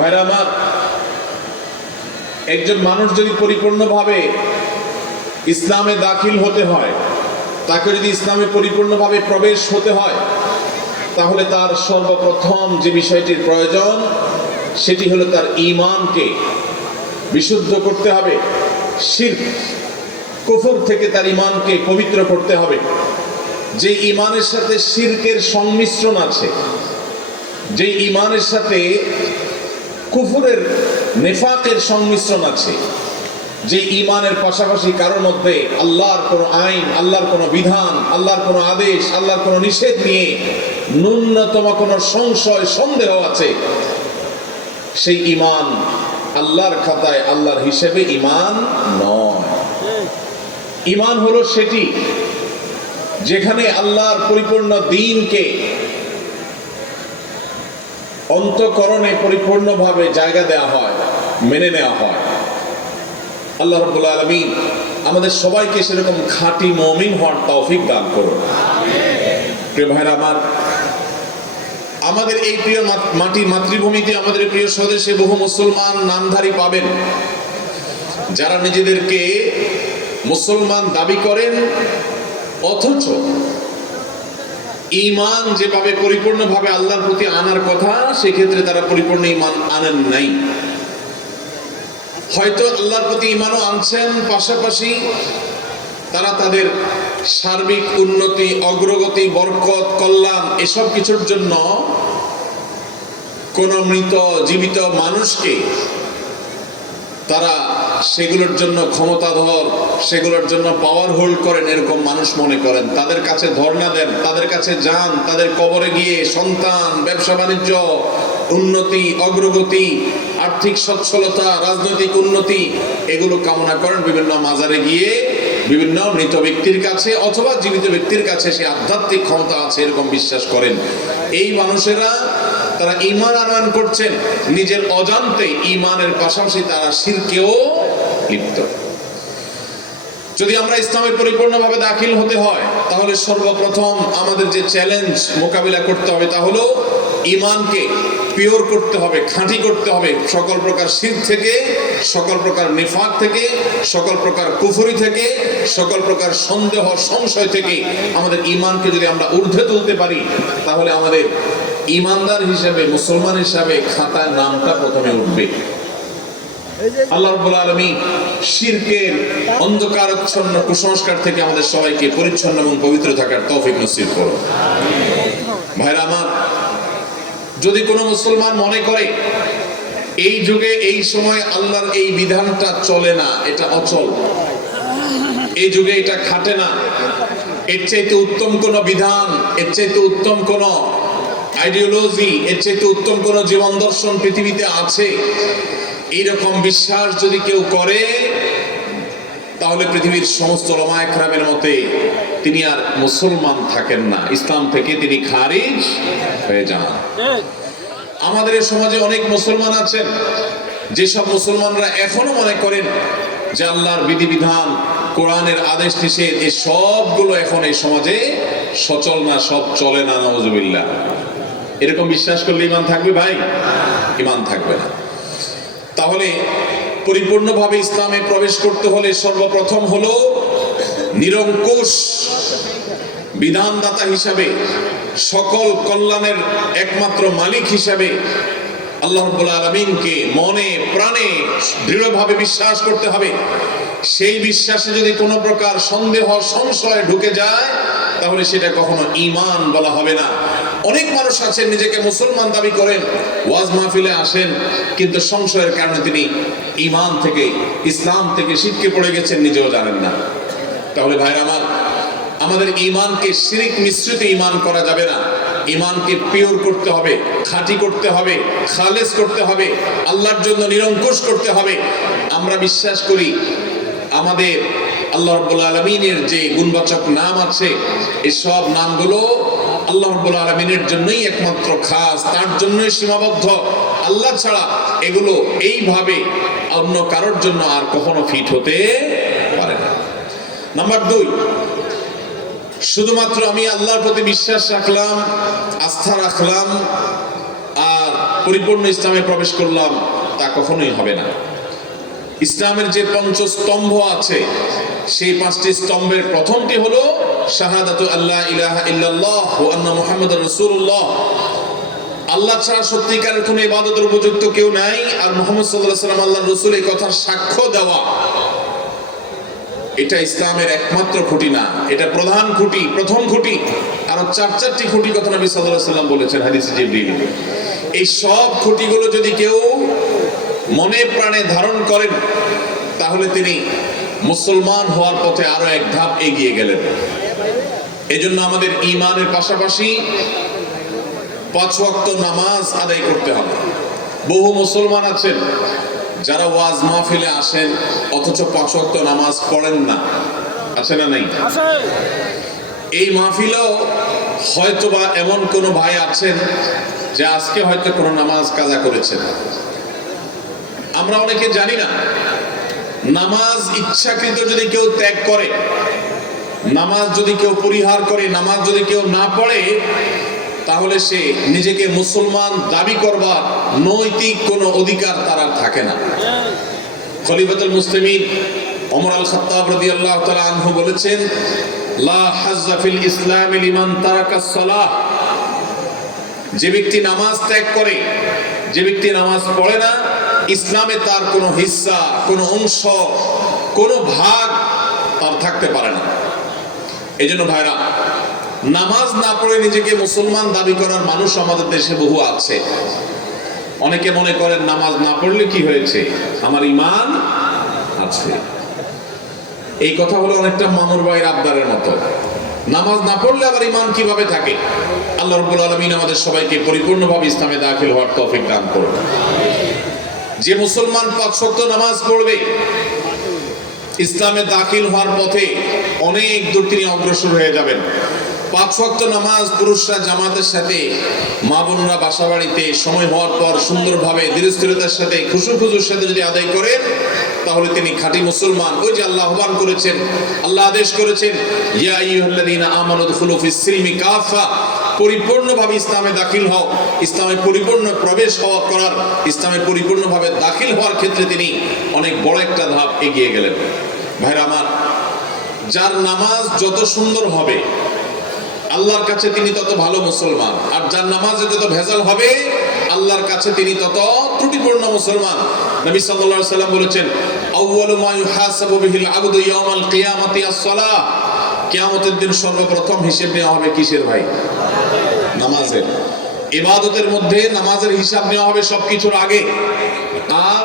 ভাইরা আমার, একজন মানুষ যদি পরিপূর্ণভাবে ইসলামে দাখিল হতে হয়, তাকে যদি ইসলামে পরিপূর্ণভাবে প্রবেশ হতে হয়, তাহলে তার সর্বপ্রথম যে বিষয়টির প্রয়োজন সেটি হলো তার ঈমানকে বিশুদ্ধ করতে হবে। শিরক, কুফর থেকে তার ঈমানকে পবিত্র করতে হবে। যে ঈমানের সাথে শিরকের সংমিশ্রণ আছে, যে ঈমানের সাথে কুফরের নেফাকের সংমিশ্রণ আছে, যে ঈমানের পাশাপাশি কারোর মধ্যে আল্লাহর কোনো আইন, আল্লাহর কোনো বিধান, আল্লাহর কোনো আদেশ, আল্লাহর কোনো নিষেধ নিয়ে ন্যূনতম কোনো সংশয় সন্দেহ আছে, সেই ঈমান আল্লাহর খাতায় আল্লাহর হিসেবে ঈমান নয়। ঈমান হলো সেটি যেখানে আল্লাহর পরিপূর্ণ দ্বীনকে অন্তঃকরণে পরিপূর্ণভাবে জায়গা দেওয়া হয়, মেনে নেওয়া হয়। আল্লাহ রাব্বুল আলামিন আমাদের সবাইকে সেরকম খাঁটি মুমিন হওয়ার তৌফিক দান করুন। প্রিয় ভাইরা আমার, আমাদের এই প্রিয় মাটির মাতৃভূমিতে, আমাদের প্রিয় স্বদেশে বহু মুসলমান নামধারী পাবেন যারা নিজেদেরকে মুসলমান দাবি করেন, অথচ ঈমান যেভাবে পরিপূর্ণভাবে আল্লাহর প্রতি আনার কথা সেক্ষেত্রে তারা পরিপূর্ণ ঈমান আনেন নাই। হয়তো আল্লাহর প্রতি ঈমানও আনছেন, পাশাপাশি তারা তাদের সার্বিক উন্নতি, অগ্রগতি, বরকত, কল্যাণ এসব কিছুর জন্য কোন মৃত জীবিত মানুষকে তারা সেগুলোর জন্য ক্ষমতাধর, সেগুলোর জন্য পাওয়ার হোল্ড করেন, এরকম মানুষ মনে করেন। তাদের কাছে ধর্ণা দেন, তাদের কাছে যান, তাদের কবরে গিয়ে সন্তান, ব্যবসা বাণিজ্য, উন্নতি, অগ্রগতি, আর্থিক সচ্ছলতা, রাজনৈতিক উন্নতি এগুলো কামনা করেন। বিভিন্ন মাজারে গিয়ে বিভিন্ন মৃত ব্যক্তির কাছে অথবা জীবিত ব্যক্তির কাছে সে আধ্যাত্মিক ক্ষমতা আছে এরকম বিশ্বাস করেন। এই মানুষেরা তারা ঈমান আনয়ন করছেন নিজের অজান্তে, ঈমানের পাশাপাশি তারা শিরকেও লিপ্ত। যদি আমরা ইসলামে পরিপূর্ণভাবে দাখিল হতে হয়, তাহলে সর্বপ্রথম আমাদের যে চ্যালেঞ্জ মোকাবিলা করতে হবে তা হলো ঈমানকে পিওর করতে হবে, খাঁটি করতে হবে সকল প্রকার শিরক থেকে, সকল প্রকার নিফাক থেকে, সকল প্রকার কুফরি থেকে, সকল প্রকার সন্দেহ সংশয় থেকে। আমাদের ঈমানকে যদি আমরা ঊর্ধ্বে তুলতে পারি, তাহলে আমাদের ঈমানদার হিসেবে, মুসলমান হিসেবে খাতায় নামটা প্রথমে উঠবে। আল্লাহ রাব্বুল আলামিন শিরকের অন্ধকারাচ্ছন্ন কুসংস্কার থেকে আমাদের সবাইকে পরিচ্ছন্ন এবং পবিত্র থাকার তৌফিক নসিব করুন। ভাইরা আমার, যদি কোনো মুসলমান মনে করে এই যুগে এই সময় আল্লাহর এই বিধানটা চলে না, এটা অচল, এই যুগে এটা খাটে না, এর চাইতে উত্তম কোন বিধান, এর চাইতে উত্তম কোন আইডিওলজি, এর চাইতে উত্তম কোন জীবন দর্শন পৃথিবীতে আছে, এইরকম বিশ্বাস যদি কেউ করে, তাহলে পৃথিবীর সমস্ত উলামায়ে কেরামের মতে তিনি আর মুসলমান থাকেন না, ইসলাম থেকে তিনি খারিজ হয়ে যান। আমাদের এই সমাজে অনেক মুসলমান আছেন, যেসব মুসলমানরা এখনো মনে করেন যে আল্লাহর বিধিবিধান, কোরআনের আদেশ নিষেধ এই সবগুলো এখন এই সমাজে সচল না, সব চলে না, নাউজুবিল্লাহ। এরকম বিশ্বাস করলে ঈমান থাকবে ভাই? ঈমান থাকবে না। তাহলে পরিপূর্ণভাবে ইসলামে প্রবেশ করতে হলে সর্বপ্রথম হলো নিরঙ্কুশ বিধানদাতা হিসাবে, সকল কল্যাণের একমাত্র মালিক হিসাবে আল্লাহ রাব্বুল আলামিনকে মনে প্রাণে দৃঢ়ভাবে বিশ্বাস করতে হবে। সেই বিশ্বাসে যদি কোনো প্রকার সন্দেহ সংশয় ঢুকে যায়, তাহলে সেটা কখনো ঈমান বলা হবে না। অনেক মানুষ আছেন নিজেকে মুসলমান দাবি করেন, ওয়াজ মাহফিলে আসেন, কিন্তু সংশয়ের কারণে তিনি ঈমান থেকে, ইসলাম থেকে শিরকে পড়ে গেছেন, নিজেও জানেন না। তাহলে ভাইরা আমার, আমাদের ঈমানকে শিরক মিশ্রিত ঈমান করা যাবে না। ঈমানকে পিওর করতে হবে, খাঁটি করতে হবে, খালেস করতে হবে, আল্লাহর জন্য নিরঙ্কুশ করতে হবে। আমরা বিশ্বাস করি আমাদের আল্লাহ রাব্বুল আলামিনের যে গুণবাচক নাম আছে, এই সব নামগুলো আল্লাহ রাব্বুল আলামিনের জন্যই একমাত্র খাস, তার জন্যই সীমাবদ্ধ। আল্লাহ ছাড়া এগুলো এইভাবে অন্য কারোর জন্য আর কখনো ফিট হতে পারে না। নাম্বার 2, শুধুমাত্র আমি আল্লাহর প্রতি বিশ্বাস রাখলাম, আস্থা রাখলাম, আর পরিপূর্ণ ইসলামে প্রবেশ করলাম, তা কখনোই হবে না। ইসলামের যে পঞ্চস্তম্ভ আছে, সেই 5টি স্তম্ভের প্রথমটি হলো শাহাদাতু আল্লাহ ইলাহা ইল্লাল্লাহ ওয়া আন্না মুহাম্মাদুর রাসূলুল্লাহ, আল্লাহ ছাড়া সত্যিকারের কোনো ইবাদতের উপযুক্ত কেউ নাই, আর মুহাম্মদ সাল্লাল্লাহু আলাইহি ওয়াসাল্লাম আল্লাহর রাসূল, এই কথার সাক্ষ্য দেওয়া। এটা ইসলামের একমাত্র খুঁটি না, এটা প্রধান খুঁটি, প্রথম খুঁটি। আর 4টি খুঁটি কথা নবী সাল্লাল্লাহু আলাইহি ওয়াসাল্লাম বলেছেন হাদিসে জিবরীল। এই সব খুঁটিগুলো যদি কেউ মনে প্রাণে ধারণ করেন, তাহলে তিনি মুসলমান হওয়ার পথে আরো এক ধাপ এগিয়ে গেলেন। এজন্য আমাদের ঈমানের পাশাপাশি 5 ওয়াক্ত নামাজ আদায় করতে হবে। বহু মুসলমান আছেন যারা ওয়াজ মাহফিলে আসেন অথচ 5 ওয়াক্ত নামাজ পড়েন না, আছে না নাই? এই মাহফিলেও হয়তোবা এমন কোন ভাই আছেন যে আজকে হয়তো কোনো নামাজ কাজা করেছেন। আমরা অনেকে জানি না, নামাজ ইচ্ছাকৃত যদি কেউ ত্যাগ করে, নামাজ যদি কেউ পরিহার করে, নামাজ যদি কেউ না পড়ে, তাহলে সে নিজেকে মুসলমান দাবি করবার নৈতিক কোনো অধিকার তার আর থাকে না। খলিফাতুল মুসলিমিন ওমর আল খাত্তাব রাদিয়াল্লাহু তাআলা আনহু বলেছেন, লা হাজ্জা ফিল ইসলামি লিমান তারাকাস সালাহ, যে ব্যক্তি নামাজ ত্যাগ করে, যে ব্যক্তি নামাজ পড়ে না, ইসলামে তার কোনো হিস্সা, কোনো অংশ, কোনো ভাগ তার থাকতে পারে না। এজন্য ভাইরা, নামাজ না পড়ে নিজেকে মুসলমান দাবি করার মানুষ আমাদের দেশে বহু আছে। অনেকে মনে করেন নামাজ না পড়লে কি হয়েছে, আমার ঈমান আছে। এই কথা হলো অনেকটা মামুর ভাইয়ের আবদারের মতো। নামাজ না পড়লে আবার ঈমান কিভাবে থাকে? আল্লাহ রাব্বুল আলামিন আমাদের সবাইকে পরিপূর্ণভাবে ইসলামে দাখিল হওয়ার তৌফিক দান করুন। যে মুসলমান 5 ওয়াক্ত নামাজ পড়বে, ইসলামে দাখিল হওয়ার পথে অনেক দূর তিনি অগ্রসর হয়ে যাবেন। 5 ওয়াক্ত নামাজ পুরুষরা জামাতের সাথে, মা বোনরা বাসা বাড়িতে সময় হওয়ার পর সুন্দরভাবে ধীরস্থিরতার সাথে, খুশুর সাথে যদি আদায় করেন, তাহলে তিনি খাঁটি মুসলমান। ওই যে আল্লাহ আহ্বান করেছেন, আল্লাহ আদেশ করেছেন, ইয়া আইয়ুহাল্লাযীনা আমানু দুখুলু ফিস সিলমি কাফা, পরিপূর্ণভাবে ইসলামে দাখিল হও। ইসলামে পরিপূর্ণ প্রবেশ হওয়া করার, ইসলামে পরিপূর্ণভাবে দাখিল হওয়ার ক্ষেত্রে তিনি অনেক বড় একটা ধাপ এগিয়ে গেলেন। ভাইরা আমার, যার নামাজ যত সুন্দর হবে আল্লাহর কাছে তিনি তত ভালো মুসলমান, আর যার নামাজে যত ভেজাল হবে আল্লাহর কাছে তিনি তত ত্রুটিপূর্ণ মুসলমান। নবী সাল্লাল্লাহু আলাইহি ওয়াসাল্লাম বলেছেন, আউয়ালু মা ইউহাসাবু বিহিল আবদু ইয়াউমাল কিয়ামাতি আস-সালাহ, কিয়ামতের দিন সর্বপ্রথম হিসাব নেওয়া হবে কিসের ভাই? নামাজের। ইবাদতের মধ্যে নামাজের হিসাব নেওয়া হবে সবকিছুর আগে। আর